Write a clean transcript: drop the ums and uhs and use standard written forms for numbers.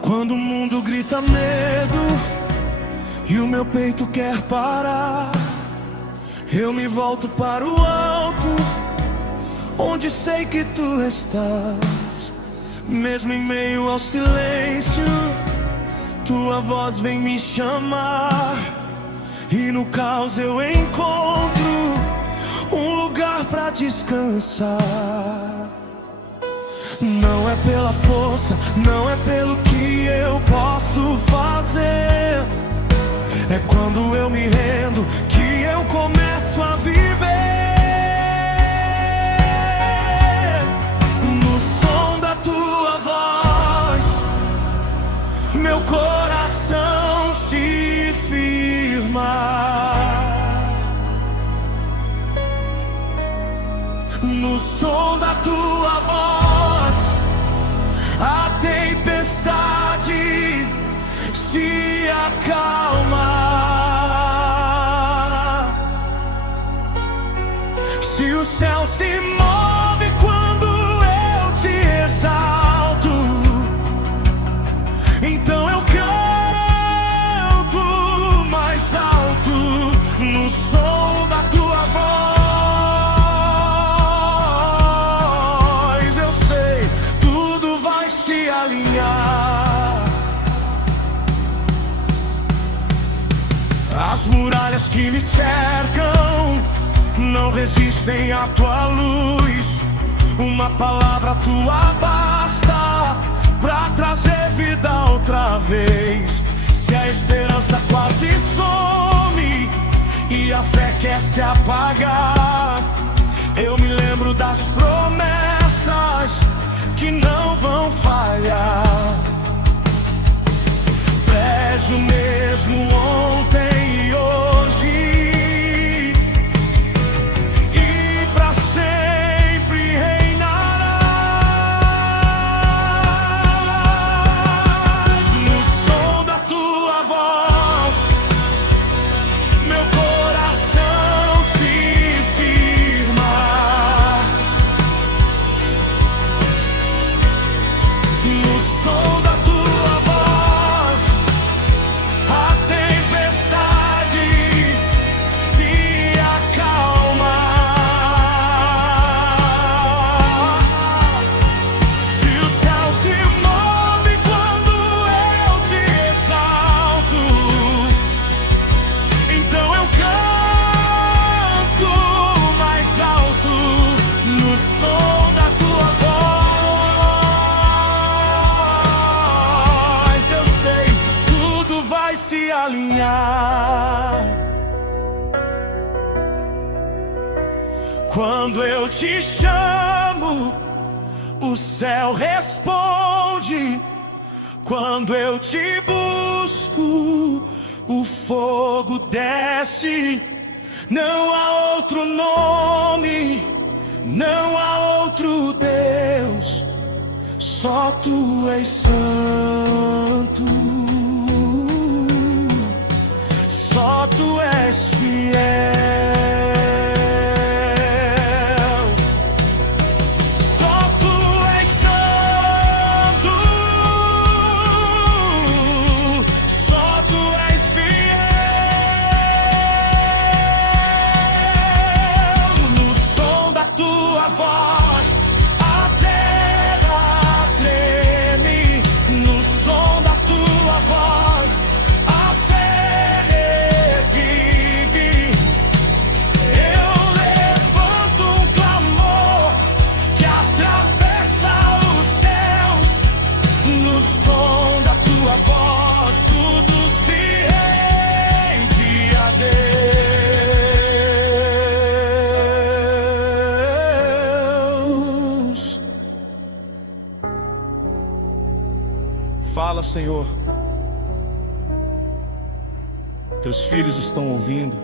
Quando o mundo grita medo e o meu peito quer parar, eu me volto para o alto, onde sei que tu estás. Mesmo em meio ao silêncio, tua voz vem me chamar. E no caos eu encontro um lugar pra descansar. Não é pela força, não é pelo que eu posso fazer. É quando eu me rendo que eu começo a viver. No som da tua voz, meu coração se firma. No som da tua voz, a tempestade se acalma. Se o céu se move quando eu te exalto, então eu canto mais alto. No som da tua voz, eu sei, tudo vai se alinhar. As muralhas que me cercam não resistem à tua luz. Uma palavra tua basta pra trazer vida outra vez. Se a esperança quase some e a fé quer se apagar, eu me lembro das promessas que não vão falhar. Tu és o mesmo ontem e hoje, e pra sempre reinarás. No som da tua voz, meu coração se firma. No som da tua voz, a tempestade se acalma. Se o céu se move quando eu te exalto, então eu canto mais alto. No som da tua voz, eu sei, tudo vai se alinhar. Quando eu te chamo, o céu responde. Quando eu te busco, o fogo desce. Não há outro nome, não há outro Deus, só tu és santo, só tu és fiel. Só tu és santo, só tu és fiel. No som da tua voz, a terra treme. No som da tua voz, a fé revive. Eu levanto um clamor que atravessa os céus. No som da tua voz, tudo se rende a Deus. Fala, Senhor. Teus filhos estão ouvindo.